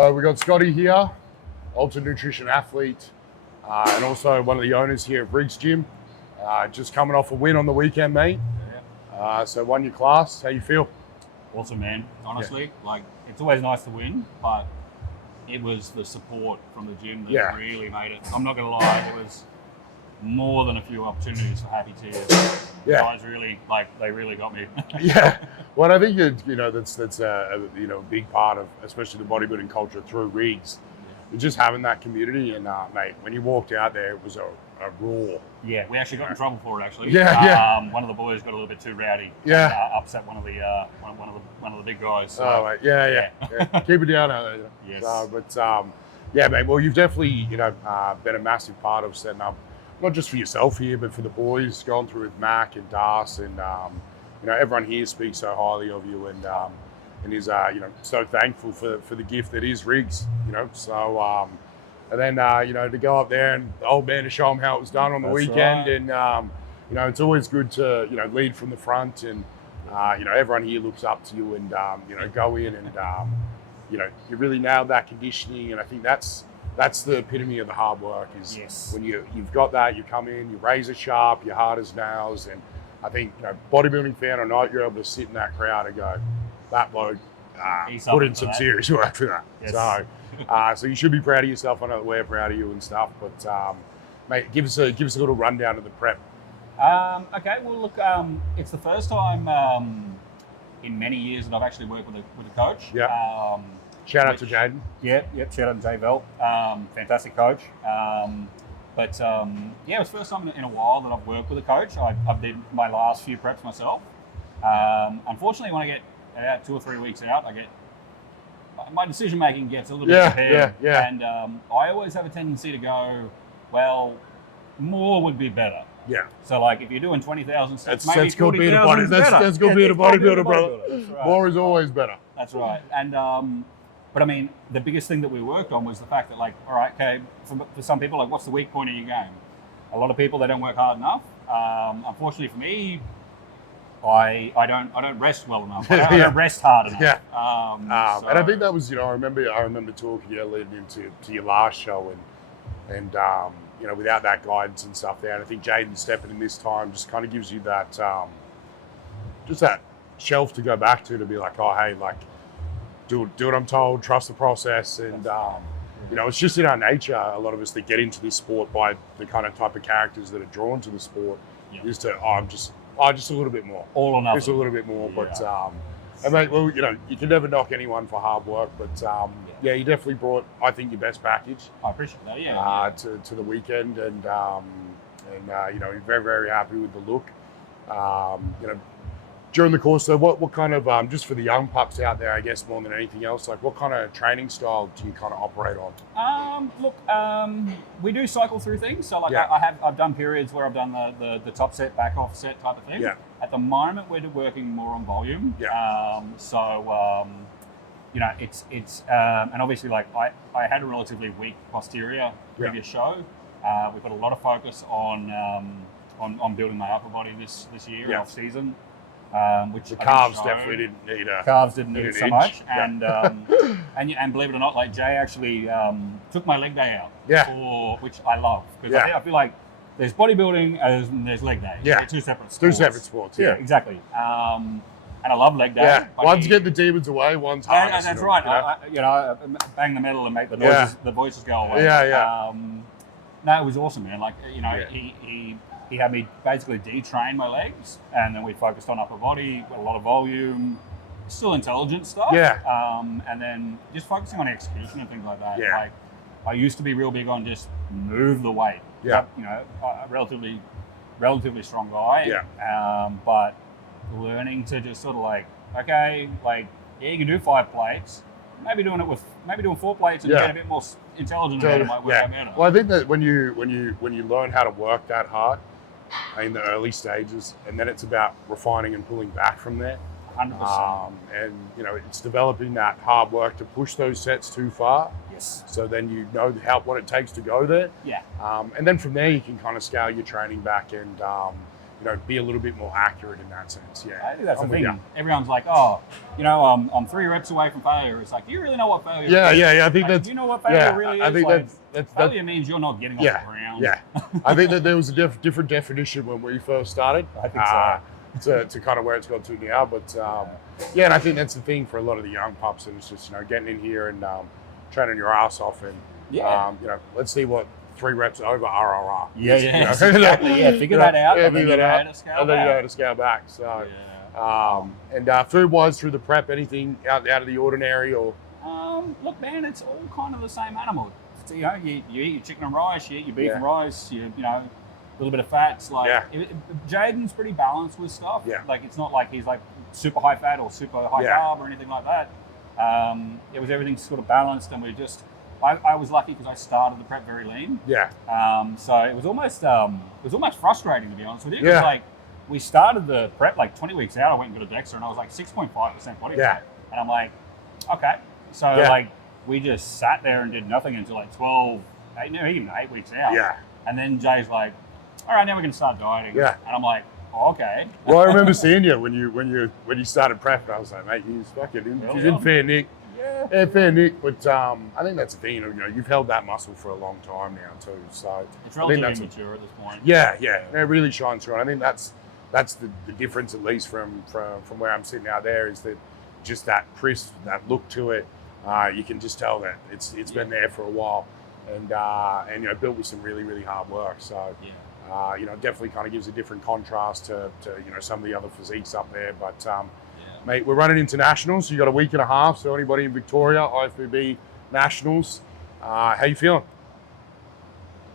We got Scotty here, ultra nutrition athlete, and also one of the owners here at Riggs Gym. Just coming off a win on the weekend, mate. So won your class. How you feel? Awesome, man. Honestly, it's always nice to win, but it was the support from the gym that really made it. I'm not going to lie, there was more than a few opportunities for happy tears. Guys really, they really got me. Well, I think that's a big part of, especially the bodybuilding culture through Riggs. Just having that community, and mate, when you walked out there, it was a roar. Yeah, we actually got in trouble for it. Actually, one of the boys got a little bit too rowdy. And, upset one of the big guys. So. Oh, mate, keep it down out there. Yes. Mate. Well, you've definitely been a massive part of setting up, not just for yourself here, but for the boys. Going through with Mac and Das, and everyone here speaks so highly of you, and is so thankful for the gift that is Riggs. And then to go up there and the old man to show them how it was done on the weekend, right. And it's always good to lead from the front, and everyone here looks up to you, and go in and you really nailed that conditioning, and I think that's the epitome of the hard work is when you've got that, you come in, you're razor sharp, you're hard as nails, and I think bodybuilding fan or not, you're able to sit in that crowd and go, that bloke put in some serious work for that. Yes. So you should be proud of yourself. I know that we're proud of you and stuff, but mate, give us a little rundown of the prep. Okay, well look, it's the first time in many years that I've actually worked with a coach. Yeah. Shout out to Jaden. Yep. Shout out to Jay Bell. Fantastic coach. It was the first time in a while that I've worked with a coach. I did my last few preps myself. Unfortunately, when I get 2 or 3 weeks out, my decision making gets a little bit impaired. And I always have a tendency to go, well, more would be better. Yeah. So if you're doing 20,000 steps, maybe 40,000 is better. That's good being a bodybuilder, brother. Right. More is always better. That's right. And but I mean, the biggest thing that we worked on was the fact that all right, okay, for some people, what's the weak point of your game? A lot of people, they don't work hard enough. Unfortunately for me, I don't rest well enough. I don't rest hard enough. And I think that was, I remember talking to you leading into your last show, and without that guidance and stuff there, and I think Jaden stepping in this time just kind of gives you that just that shelf to go back to be like, oh hey, do what I'm told, trust the process, and it's just in our nature, a lot of us that get into this sport by the kind of type of characters that are drawn to the sport is to just a little bit more. All or nothing. Just a little bit more. But and mate, well, you can never knock anyone for hard work, but you definitely brought, I think, your best package. I appreciate that. To the weekend, and you're very, very happy with the look. During the course, so what kind of just for the young pups out there, I guess more than anything else, what kind of training style do you kind of operate on? We do cycle through things. So I've done periods where I've done the top set, back off set type of thing. Yeah. At the moment, we're working more on volume. Yeah. It's and obviously I had a relatively weak posterior previous show. We put a lot of focus on building my upper body this year off season. Which the calves definitely didn't need calves didn't need so much, and believe it or not, Jay actually took my leg day out, which I love, because I feel like there's bodybuilding and there's leg day. They're two separate sports. Two separate sports. Yeah, exactly. And I love leg day. Yeah, one's get the demons away, one's hard. That's right. I bang the metal and make the noises, the voices go away. No, it was awesome, man. He had me basically detrain my legs, and then we focused on upper body, a lot of volume, still intelligent stuff. And then just focusing on execution and things like that. I used to be real big on just move the weight. A relatively strong guy. But learning to just sort of you can do 5 plates. Maybe doing 4 plates and get a bit more intelligent about it might work out better. Well, I think that when you learn how to work that hard in the early stages, and then it's about refining and pulling back from there. 100%. And it's developing that hard work to push those sets too far. Yes. So then you know what it takes to go there. Yeah. And then from there you can kind of scale your training back and be a little bit more accurate in that sense. Yeah, I think that's the thing. Everyone's like, oh, I'm 3 reps away from failure. It's like, do you really know what failure is? Yeah. I think like, that's. Do you know what failure really is? I think that's failure means you're not getting off the ground. Yeah, I think that there was a different definition when we first started. I think so. To kind of where it's got to now, but and I think that's the thing for a lot of the young pups, and it's just getting in here and training your ass off, and let's see what 3 reps over RRR. Exactly. Yeah, figure that out, and then you know how to scale back. And then you know how to scale back. So, and food-wise, through the prep, anything out of the ordinary, or? Look, man, it's all kind of the same animal. So, you eat your chicken and rice, you eat your beef and rice, a little bit of fats. Jaden's pretty balanced with stuff. Yeah. Like, it's not like he's like super high fat or super high carb or anything like that. It was everything sort of balanced, and I was lucky because I started the prep very lean. Yeah. So it was almost frustrating, to be honest with you. Yeah. Like, we started the prep like 20 weeks out. I went and got a DEXA, and I was like 6.5% body fat. And I'm like, okay. So like, we just sat there and did nothing until like 8 weeks out. Yeah. And then Jay's like, all right, now we're gonna start dieting. Yeah. And I'm like, oh, okay. Well, I remember seeing you when you started prep, and I was like, mate, he's in fair nick. Yeah, fair nick. But I think that's the thing. You've held that muscle for a long time now too. So it's relatively mature at this point. Yeah. It really shines through. And I think that's the difference, at least from where I'm sitting out there, is that just that crisp, that look to it. You can just tell that it's been there for a while, and built with some really, really hard work. So definitely kind of gives a different contrast to some of the other physiques up there. But mate, we're running internationals. So you got a week and a half. So anybody in Victoria, IFBB Nationals, how you feeling?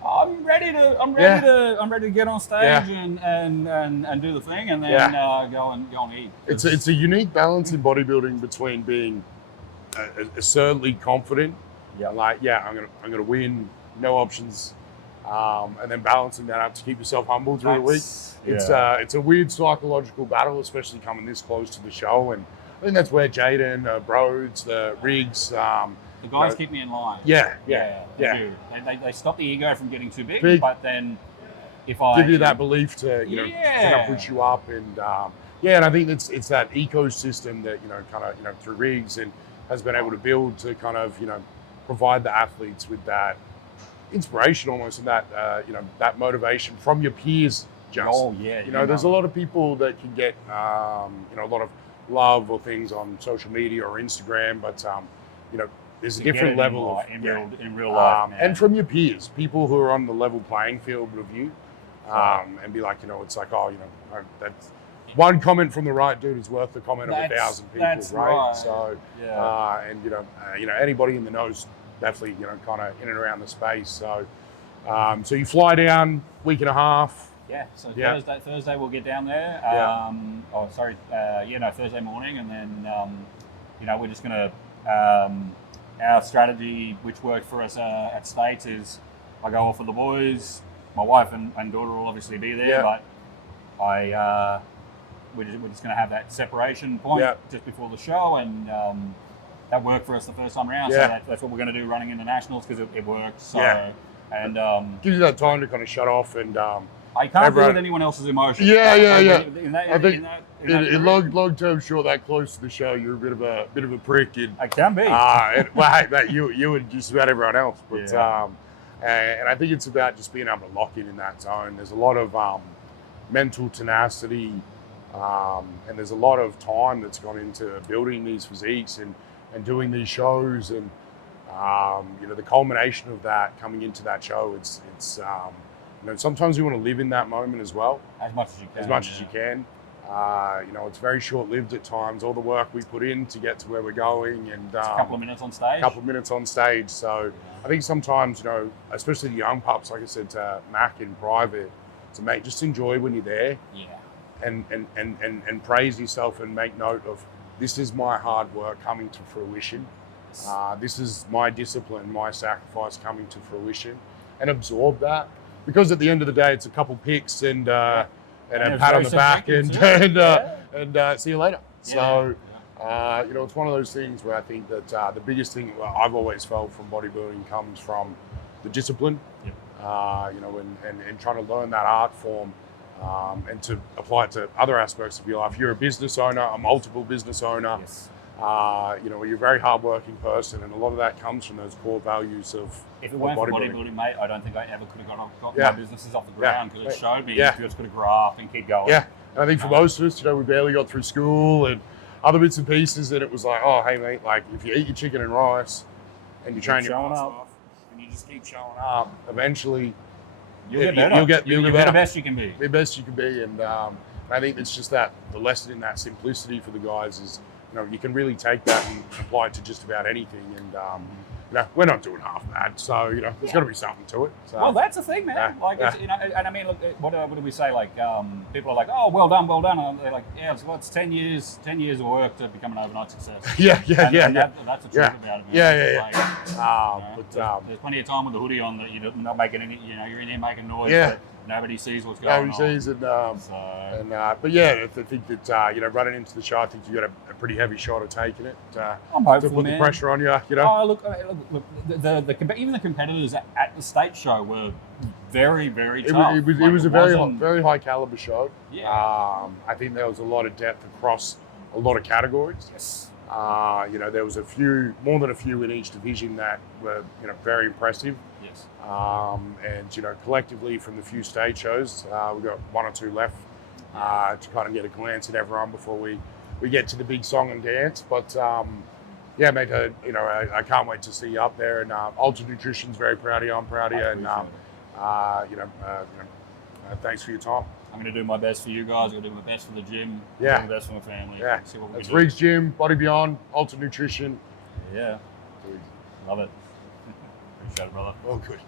I'm ready to get on stage and do the thing, and then go and eat. It's a unique balance in bodybuilding between being assertly confident, I'm gonna win, no options, and then balancing that up to keep yourself humble through the week. It's a weird psychological battle, especially coming this close to the show, and I think that's where Jaden, Broads, the Riggs, the guys keep me in line. Yeah. They stop the ego from getting too big, but then if I give you that belief to kind of push you up, and and I think it's that ecosystem that kind of through Riggs and has been able to build to kind of provide the athletes with that inspiration almost, and that that motivation from your peers. There's a lot of people that can get a lot of love or things on social media or Instagram, but there's a different level in real life, and from your peers, people who are on the level playing field of you, and be like, it's like, that's one comment from the right dude is worth the comment of 1,000 people, right? So, anybody in the knows definitely, kind of in and around the space. So, so you fly down week and a half. Yeah. So Thursday we'll get down there. Thursday morning, and then we're just gonna. Our strategy, which worked for us at States, is I go off with the boys. My wife and daughter will obviously be there, but we're just going to have that separation point just before the show, and that worked for us the first time around. So that's what we're going to do running into nationals, because it worked. So and gives you that time to kind of shut off, and I can't deal with anyone else's emotions. In long term, sure, that close to the show, you're a bit of a prick. I can be. You and just about everyone else. But and I think it's about just being able to lock in that zone. There's a lot of mental tenacity, and there's a lot of time that's gone into building these physiques and doing these shows, and the culmination of that coming into that show. It's sometimes you want to live in that moment as well, as much as you can. It's very short-lived at times. All the work we put in to get to where we're going, and a couple of minutes on stage. So I think sometimes, especially the young pups, like I said to Mac in private, to mate, just enjoy when you're there. And praise yourself and make note of, this is my hard work coming to fruition. This is my discipline, my sacrifice coming to fruition, and absorb that, because at the end of the day, it's a couple picks and a pat on the back and see you later. So, it's one of those things where I think that the biggest thing I've always felt from bodybuilding comes from the discipline, and trying to learn that art form and to apply it to other aspects of your life. You're a business owner, a multiple business owner. Yes. You know, you're a very hardworking person, and a lot of that comes from those core values of If it weren't for bodybuilding, mate, I don't think I ever could have got my businesses off the ground, because it showed me you just got to grow up and keep going. Yeah, and I think for most of us, you know, we barely got through school and other bits and pieces, and it was like, oh, hey, mate, like if you eat your chicken and rice and you train your ass off and you just keep showing up, eventually you'll get better. You'll be the best you can be. The best you can be, and I think it's just that the lesson in that simplicity for the guys is, you know, you can really take that and apply it to just about anything, and you know, we're not doing half bad, so you know, there's got to be something to it. So, well, that's the thing, man. It's, you know, and I mean, look, what do we say? Like, people are like, "Oh, well done," and they're like, "Yeah, so it's 10 years of work to become an overnight success." That's the truth about it, man. There's plenty of time with the hoodie on that you're not making any. You know, you're in here making noise. But nobody sees what's going on. Nobody sees it. But yeah, I think that you know, running into the show, I think you got a pretty heavy shot of taking it. I'm hopeful, to put man. the pressure on you. You know. Oh, look, even the competitors at the state show were very, very tough. It was a very high caliber show. Yeah. I think there was a lot of depth across a lot of categories. Yes. You know, there was more than a few in each division that were, you know, very impressive. Yes. And you know, collectively from the few stage shows, we've got one or two left to kind of get a glance at everyone before we get to the big song and dance. But yeah, mate, you know, I can't wait to see you up there. And Ultra Nutrition's very proud of you. I'm proud of you. And you know, thanks for your time. I'm going to do my best for you guys. I'm going to do my best for the gym. Yeah. Do my best for my family. Yeah. See what we That's can do. Riggs Gym, Body Beyond, Ultra Nutrition. Yeah. Love it. Appreciate it, brother. All good.